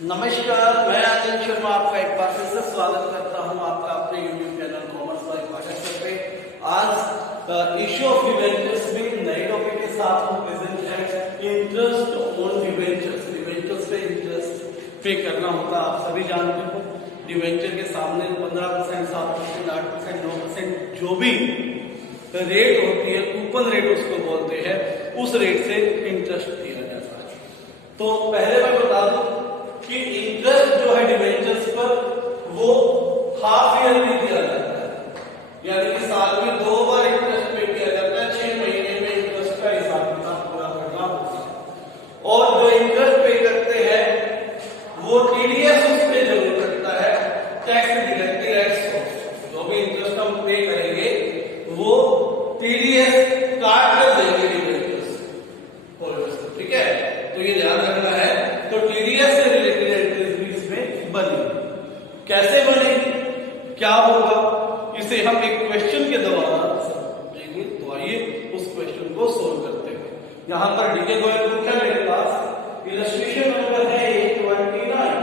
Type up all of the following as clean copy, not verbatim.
नमस्कार, मैं आनंद शर्मा आपका एक बार फिर से स्वागत करता हूं आपका अपने YouTube चैनल कॉमर्स वाले पाठ्यक्रम पे। आज इश्यू ऑफ डिवेंचर्स में नए टॉपिक के साथ हम प्रेजेंट है। इंटरेस्ट ऑन डिवेंचर्स, डिवेंचर्स पे इंटरेस्ट पे करना होता है, आप सभी जानते हो। डिवेंचर के सामने 15%, 7%, 8%, 9% जो भी रेट होती है, कूपन रेट उसको बोलते हैं, उस रेट से इंटरेस्ट दिया जाता है। तो पहले मैं बता दूं कि इंटरेस्ट जो है डिवेंचर्स पर वो हाफ ईयरली दिया जाता है, यानी कि साल में 2 बार इंटरेस्ट पे किया जाता है। 6 महीने में इंटरेस्ट का हिसाब किताब पूरा करना होता है। और जो इंटरेस्ट पे करते हैं वो टीडीएस उस पे जरूर करता है, टैक्स डिडक्टेड। जो भी इंटरेस्ट हम पे करेंगे वो टीडीएस काट कर देंगे डिवेंचर्स होल्डर्स, ठीक है। तो ये ध्यान रखना है। तो टीडीएस से रिलेटेड एंट्रीज भी इसमें बनेगी। कैसे बनेगी, क्या होगा, इसे हम एक क्वेश्चन के द्वारा समझेंगे। तो आइए उस क्वेश्चन को सोल्व करते हैं। यहां पर डीके गोयल बुक है मेरे पास, इलस्ट्रेशन नंबर है 29,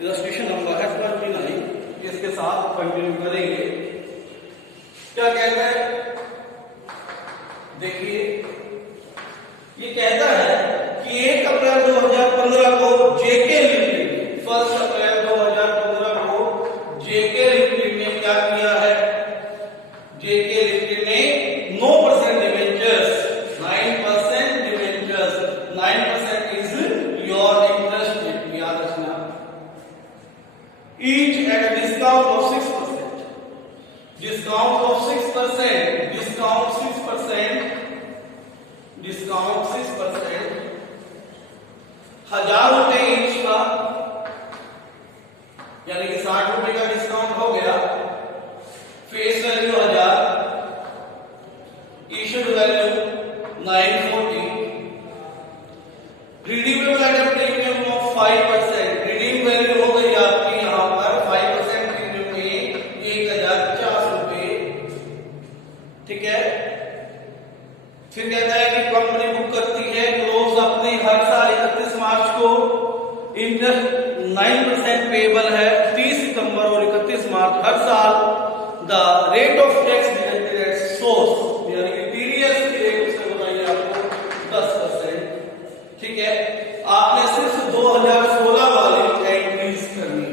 इलस्ट्रेशन नंबर है 29। इसके साथ कंटिन्यू करेंगे। क्या कहता है, देखिए ये कहता है कि 1 अप्रैल 2015 को जेके लिमिटेड, 1 अप्रैल 2015 को जेके लिमिटेड ने क्या किया है, जेके लिमिटेड ने 9% debentures, 9% debentures, 9% is your interest rate, याद रखना। Each at discount of 6%, discount of 6%, discount 6%, discount 6%, 1000 रुपए ईच का, यानी कि 60 रुपए का डिस्काउंट हो गया। Face value 1000, issued value 940, redeemable item premium of 5%, redeem value हो गई आपकी यहां पर 5% प्रीमियम में 1050 रुपए, ठीक है। फिर कहता है कि कंपनी बुक करती है क्लोज अपने हर साल 31 मार्च को, इंटरेस्ट 9% पेबल है 30 सितंबर और 31 मार्च हर साल। The rate of tax deducted at source, यानी कि टीडीएस की रेट से बताइए आपको 10%, ठीक है। आपने सिर्फ 2016 वाली एंट्रीज करनी है,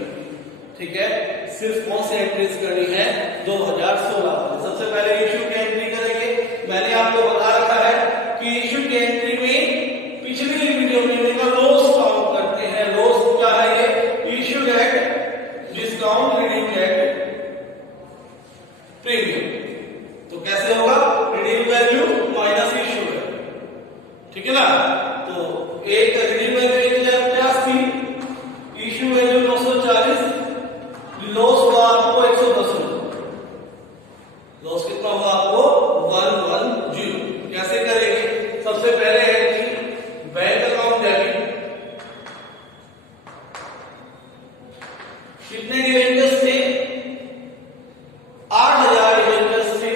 ठीक है। सिर्फ कौन सी एंट्रीज करनी है, 2016 वाली। सबसे पहले इश्यू की एंट्री करेंगे। मैंने आपको बता रखा है कि इश्यू की एंट्री में पिछली वीडियो में का लॉस काउंट करते हैं। लॉस क्या है, ये issued at discount redeem at premium. तो कैसे होगा, रिडीम वैल्यू माइनस इश्यू है, ठीक है ना। तो एक रिडीम वैल्यू 1050 थी, इश्यू वैल्यू 940, लॉस हुआ आपको 110 रुपए। लॉस कितना हुआ आपको 110। कैसे करेंगे, सबसे पहले एंट्री बैंक अकाउंट डेबिट, कितने डिवेंचर्स थे, 8000 डिवेंचर्स थे।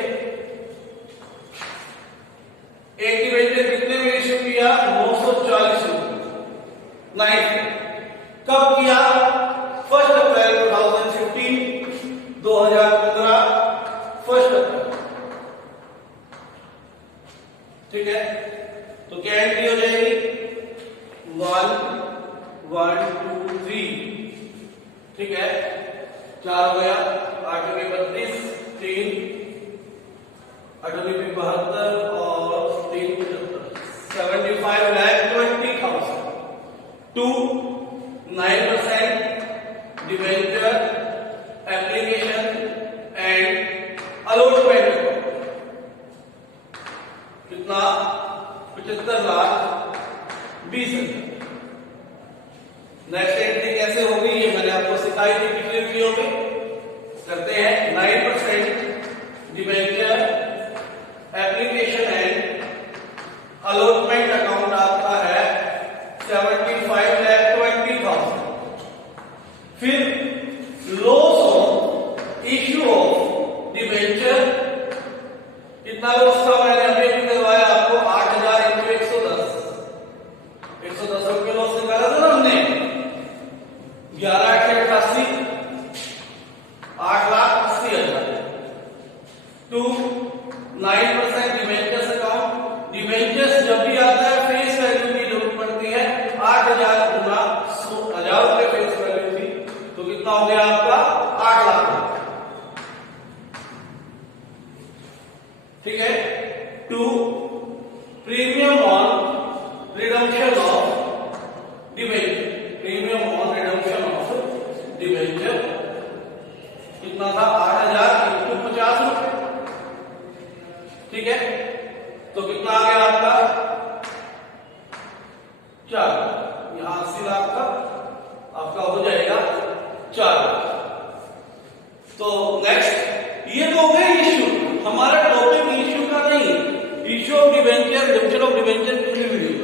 एक डिवेंचर कितने में इश्यू किया, 940 रुपए। 9 कब किया, 1 अप्रैल 2015, 1 अप्रैल, ठीक है। तो क्या एंट्री हो जाएगी, 1 1 2 3, ठीक है। 4 हो गया, 8 में 32, 3 8 में 72 और 3 75,20,000 to 9% debenture application and allotment, कितना 75,20,000। नेक्स्ट एंट्री कैसे होगी, ये मैंने आपको सिखाई थी पिछले वीडियो में। करते हैं 9% debenture application and allotment account आपका है 75,20,000। फिर loss on issue of debenture, कितना लॉस था, मैंने अभी भी करवाया आपको 8000 × 110 रुपये लॉस निकाला था ना। डिवेंचर, रिडम्पशन ऑफ डिवेंचर पिछली वीडियो में।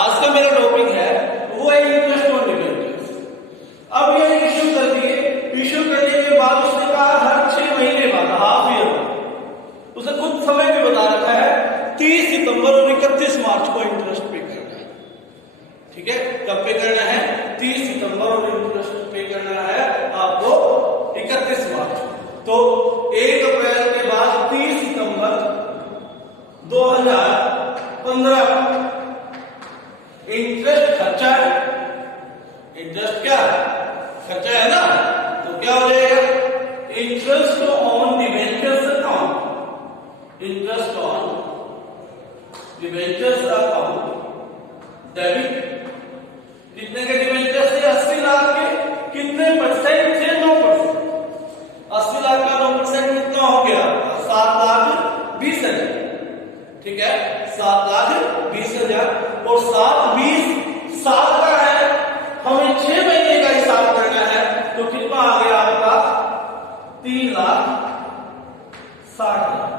आज का मेरा टॉपिक है वो है इंटरेस्ट ऑन डिवेंचर्स। अब ये इश्यू कर दिए, इश्यू करने के बाद उसने कहा हर 6 महीने बाद, हाफ ईयर, उसने खुद समय भी बता रखा है 30 सितंबर और 31 मार्च को इंटरेस्ट पे करना है। ठीक है, कब पे करना है? 30 सितंबर और इंटरेस्ट पे करना है आपको 31 मार्च। तो 1 अप्रैल के बाद 30 सितंबर 2015 इंटरेस्ट खर्चा है। इंटरेस्ट क्या खर्चा है ना, तो क्या हो जाएगा? Interest on debentures account, interest on debentures account debit. कितने के डिवेंचर्स थे? 80 लाख के। कितने परसेंट थे? 9%। 80 लाख का 9% कितना हो गया? 7,20,000। ठीक है, 7,20,000। और 7,20 साल का है, हमें 6 महीने का हिसाब करना है, तो कितना आ गया आपका? 3,60,000।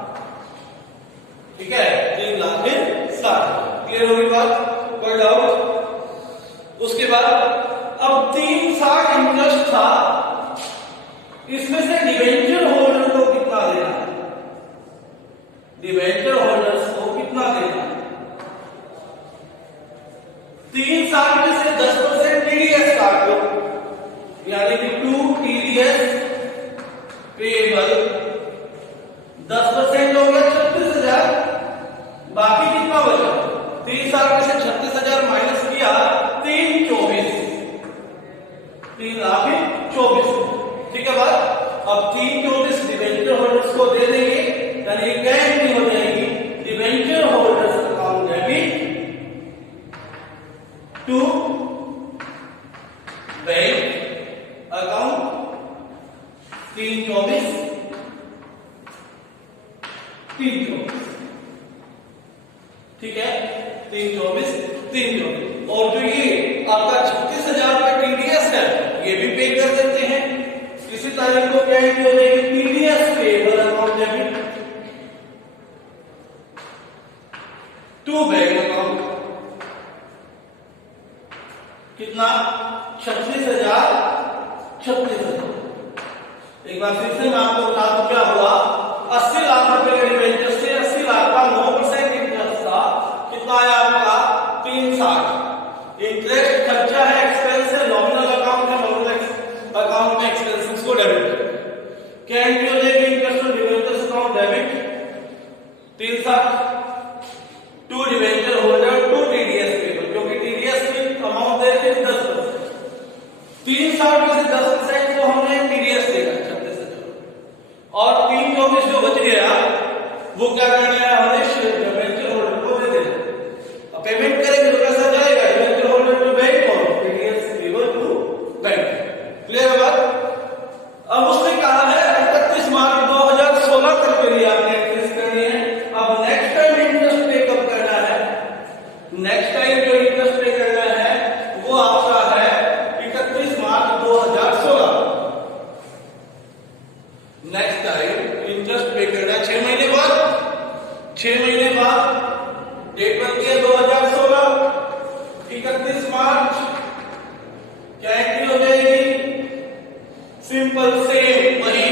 ठीक है, 3,60,000। क्लियर होगी बात? कोई डाउट? उसके बाद अब 3,60,000 इंटरेस्ट था, इसमें से डिवेंचर होल्डर को कितना देना है? डिवेंचर होल्डर्स को कितना देना है? 3,60,000 में से 10% टीडीएस काट लो, यानी कि 2 टीडीएस पेएबल। 10% हो गया 36,000। बाकी कितना बचा? 3,60,000 में से 36,000 माइनस किया 3,24,000। 3,24,000। ठीक है बात? अब 3,24,000 डिवेंचर होल्डर्स को दे देंगे, यानी कैश नहीं हो जाएगी। Debenture holders account debit to bank account 3,24,000। ठीक है, 3,24,000। और जो ये आपका 36,000 का टीडीएस है, ये भी पे कर देते हैं। इसी तारीख को क्या हो जाएगी? TDS payable account debit to bank account. कितना? 36,000। 36,000। एक बार फिर से मैं आपको बता दूं क्या हुआ। 80 लाख रुपए के डिवेंचर से 80 लाख का 9% इंटरेस्ट था। कितना आया आपका? 3,60,000। इंटरेस्ट खर्चा है, एक्सपेंस है, नॉमिनल अकाउंट है, नॉमिनल अकाउंट में एक्सपेंसेस को डेबिट करें। क्या एंट्री हो जाएगी? Interest on debentures account debit 3,60,000 to debenture holder to TDS payable, क्योंकि टीडीएस की अमाउंट दे रखी 10%। 3,60,000 में से 10% को हमने टीडीएस देगा 36,000, और 3,24,000 जो बच गया वो क्या करना है? हमें डिवेंचर होल्डर को दे देना। अब पेमेंट करेंगे तो कैसा जाएगा? डिवेंचर होल्डर टू बैंक और TDS payable to bank. Clear है बात? अब उसने कहा है 31 मार्च 2016 तक के लिए आपने इंटरेस्ट करनी है। अब नेक्स्ट टाइम इंटरेस्ट पे कब करना है? नेक्स्ट टाइम जो इंटरेस्ट पे करना है वो आपका है 31 मार्च 2016। नेक्स्ट टाइम इंटरेस्ट पे करना 6 महीने बाद। 6 महीने बाद डेट बनती है 2016, 31 मार्च। क्या एंट्री हो जाएगी? सिंपल सेम वही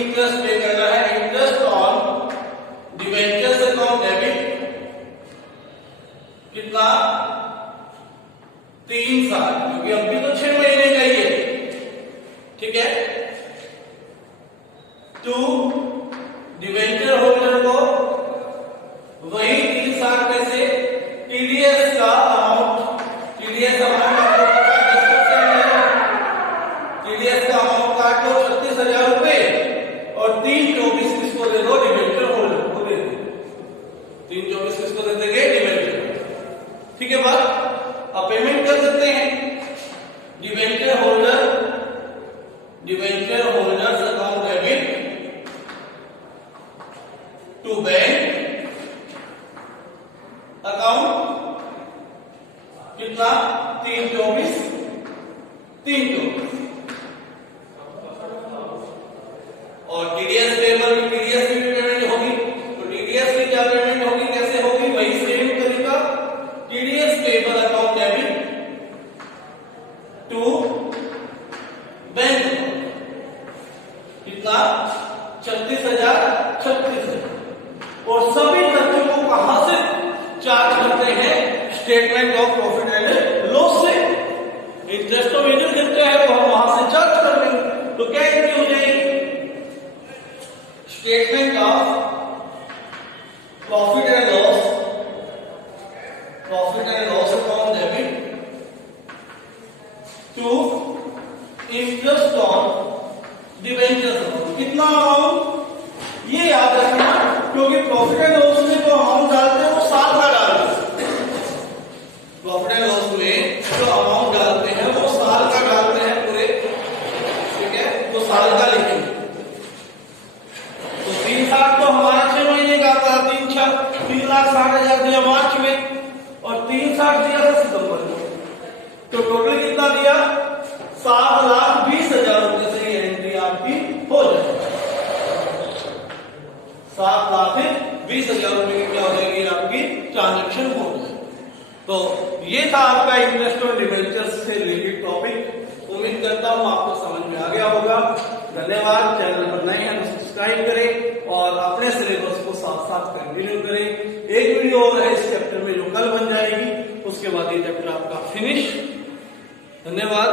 इंटरेस्ट पे करना है। Interest on debentures account debit कितना? 3,60,000, क्योंकि अभी तो 6 महीने का ही है। ठीक है, टू डिवेंचर होल्डर को वही 3,60,000 में से टीडीएस का अमाउंट, टीडीएस अमाउंट आपको पता है 10% है। टीडीएस का अमाउंट काट लो 36,000 रुपए, और 3,24,000 किसको दे दो? डिवेंचर होल्डर को दे दो। 3,24,000 किसको दे देंगे? डिवेंचर। ठीक है बात? अब पेमेंट कर देते हैं। Debenture holders account debit to bank account कितना? 3,24,000। और टीडीएस पेमेंट, टीडीएस की पेमेंट होगी, तो टीडीएस की क्या पेमेंट होगी? कैसे होगी? जाते हैं statement of profit and loss से। इंटरेस्ट तो वेन्यू कितने है वो हम वहां से चार्ज कर लेंगे। तो क्या एंट्री हो जाएगी, statement of profit and loss, profit and loss account debit to interest on debentures account. कितना अमाउंट, ये याद रखना, क्योंकि प्रॉफिट एंड लॉस में जो अमाउंट डालते हैं वो साल का डालते हैं। प्रॉफिट एंड लॉस में जो अमाउंट डालते हैं वो साल का डालते हैं पूरे, ठीक है, तो साल का लिखेंगे। तो 3,60,000 तो हमारा 6 महीने का आता है, 3,60,000 दिया मार्च में और 3,60,000 दिया था सितंबर में, तो टोटल कितना दिया, 7,20,000 रुपए से ये एंट्री आपकी हो जाएगी। 7,20,000 रुपए की क्या हो जाएगी आपकी ट्रांजेक्शन हो जाएगी। तो ये था आपका इंटरेस्ट ऑन डिबेंचर्स से रिलेटेड टॉपिक। उम्मीद करता हूं आपको समझ में आ गया होगा। धन्यवाद। चैनल पर नए हैं तो सब्सक्राइब करें और अपने सिलेबस को साथ साथ कंटिन्यू करें। एक वीडियो और है इस चैप्टर में जो कल बन जाएगी, उसके बाद ये चैप्टर आपका फिनिश। धन्यवाद।